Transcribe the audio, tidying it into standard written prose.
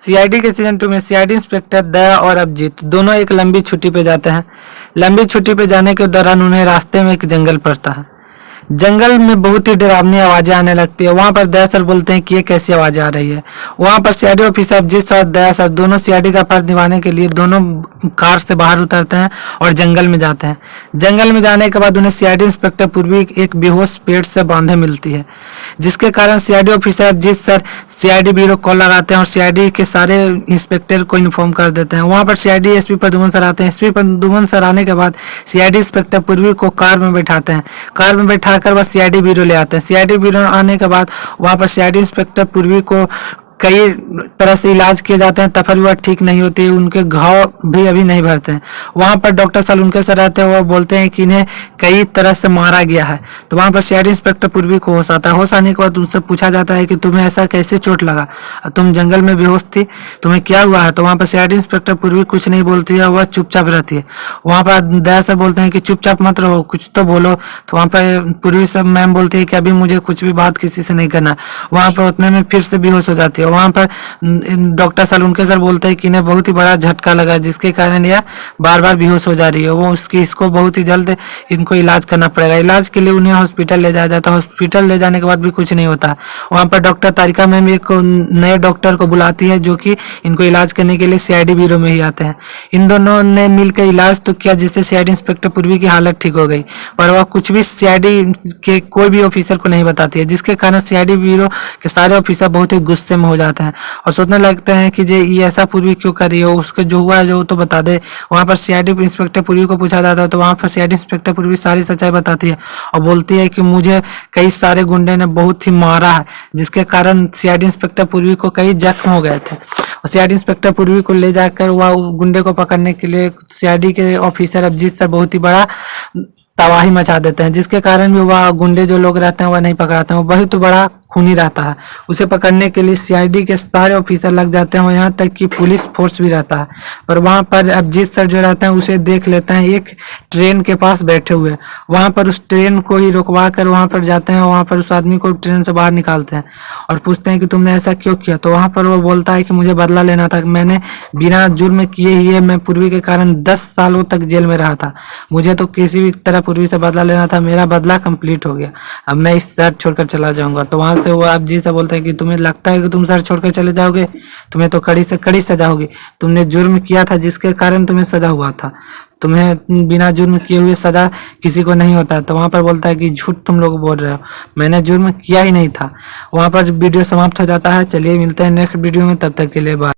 CID के season 2 में CID inspector दया और अभिजीत दोनों एक लंबी छुट्टी पे जाते हैं। लंबी छुट्टी पे जाने के दौरान उन्हें रास्ते में एक जंगल पड़ता है। जंगल में बहुत ही डरावनी आवाजें आने लगती है। वहां पर दया सर बोलते हैं कि ये कैसी आवाजें आ रही है। वहां पर सीआईडी ऑफिसर अभिजीत और दया सर दोनों सीआईडी का फर्ज निभाने के लिए दोनों कार से बाहर उतरते हैं और जंगल में जाते हैं। जंगल में जाने के बाद उन्हें सीआईडी इंस्पेक्टर पूर्वी एक बेहोश पेड़ से बांधे मिलती है, जिसके कारण CID officer Abhijeet sir CID bureau call लगाते हैं और सीआईडी के सारे इंस्पेक्टर को इन्फॉर्म कर देते हैं। वहां पर सीआईडी एसपी प्रद्युमन सर आते हैं। एसपी प्रद्युमन सर आने के बाद सीआईडी इंस्पेक्टर पूर्वी को कार में बैठाते हैं। कार में बैठाकर वह सीआईडी ब्यूरो ले आते हैं। सीआईडी ब्यूरो आने के बाद वहां पर सीआईडी इंस्पेक्टर पूर्वी को कई तरह से इलाज किए जाते हैं, तब फिर वह ठीक नहीं होती, उनके घाव भी अभी नहीं भरते हैं। वहाँ पर डॉक्टर सलूनके सर आते हैं, वो बोलते हैं कि इन्हें कई तरह से मारा गया है। तो वहाँ पर सीआईडी इंस्पेक्टर पूर्वी को होश आता है। होश आने के बाद उनसे पूछा जाता है कि तुम्हें ऐसा कैसे चोट लगा, तुम जंगल में बेहोश थी, तुम्हें क्या हुआ है। तो वहाँ पर सीआईडी इंस्पेक्टर पूर्वी कुछ नहीं बोलती है, वह चुपचाप रहती है। वहाँ पर दया सर बोलते हैं कि चुपचाप मत रहो, कुछ तो बोलो। तो वहाँ पर पूर्वी सब मैम बोलती है कि अभी मुझे कुछ भी बात किसी से नहीं करना। वहाँ पर उतने में फिर से बेहोश हो जाती है। वहाँ पर डॉक्टर सलूनके सर बोलते हैं कि इन्हें बहुत ही बड़ा झटका लगा, जिसके कारण यह बार बार बेहोश हो जा रही है। वो इसको बहुत ही जल्द इनको इलाज करना पड़ेगा। इलाज के लिए उन्हें हॉस्पिटल ले जाया जाता है। हॉस्पिटल ले जाने के बाद भी कुछ नहीं होता। वहाँ पर डॉक्टर तारिका मैम एक नए डॉक्टर को बुलाती है, जो कि इनको इलाज करने के लिए सीआईडी ब्यूरो में ही आते हैं। इन दोनों ने मिलकर इलाज तो किया, जिससे सीआईडी इंस्पेक्टर पूर्वी की हालत ठीक हो गई, पर वह कुछ भी सीआईडी के कोई भी ऑफिसर को नहीं बताती है, जिसके कारण सीआईडी ब्यूरो के सारे ऑफिसर बहुत ही गुस्से में हो जाते हैं और सोचने लगते हैं कि ये ऐसा पूर्वी क्यों कर रही है, उसके जो हुआ है जो तो बता दे। वहाँ पर सीआईडी इंस्पेक्टर पूर्वी को पूछा जाता है, तो वहाँ पर सीआईडी इंस्पेक्टर पूर्वी सारी सच्चाई बताती है और बोलती है कि मुझे कई सारे गुंडे ने बहुत ही मारा है, जिसके कारण सीआईडी इंस्पेक्टर पूर्वी को कई जख्म हो गए थे। और सीआईडी इंस्पेक्टर पूर्वी को ले जाकर वह गुंडे को पकड़ने के लिए सीआईडी के ऑफिसर अभिजीत सर बहुत ही बड़ा तबाही मचा देते हैं, जिसके कारण भी वह गुंडे जो लोग रहते हैं वह नहीं पकड़ाते हैं। वो बहुत बड़ा खूनी रहता है। उसे पकड़ने के लिए सीआईडी के सारे ऑफिसर लग जाते हैं और यहाँ तक कि पुलिस फोर्स भी रहता है। पर वहाँ पर अभिजीत सर जो रहते हैं उसे देख लेते हैं एक ट्रेन के पास बैठे हुए। वहाँ पर उस ट्रेन को ही रुकवा कर वहाँ पर जाते हैं। वहाँ पर उस आदमी को ट्रेन से बाहर निकालते हैं और पूछते हैं कि तुमने ऐसा क्यों किया। तो वहाँ पर वो बोलता है कि मुझे बदला लेना था, मैंने बिना जुर्म किए ही मैं पूर्वी के कारण 10 सालों तक जेल में रहा था। मुझे तो किसी भी तरह पूर्वी से बदला लेना था। मेरा बदला कंप्लीट हो गया, अब मैं इस शहर छोड़कर चला जाऊंगा। तो वहां से वो आप जी से बोलते हैं कि तुम्हें लगता है कि तुम शहर छोड़कर चले जाओगे, तुम्हें तो कड़ी से कड़ी सजा होगी। तुमने जुर्म किया था जिसके कारण तुम्हें सजा हुआ था, तुम्हें बिना जुर्म किए हुए सजा किसी को नहीं होता। तो वहां पर बोलता है कि झूठ तुम लोग बोल रहे हो, मैंने जुर्म किया ही नहीं था। वहां पर वीडियो समाप्त हो जाता है। चलिए मिलते हैं नेक्स्ट वीडियो में, तब तक के लिए बाय।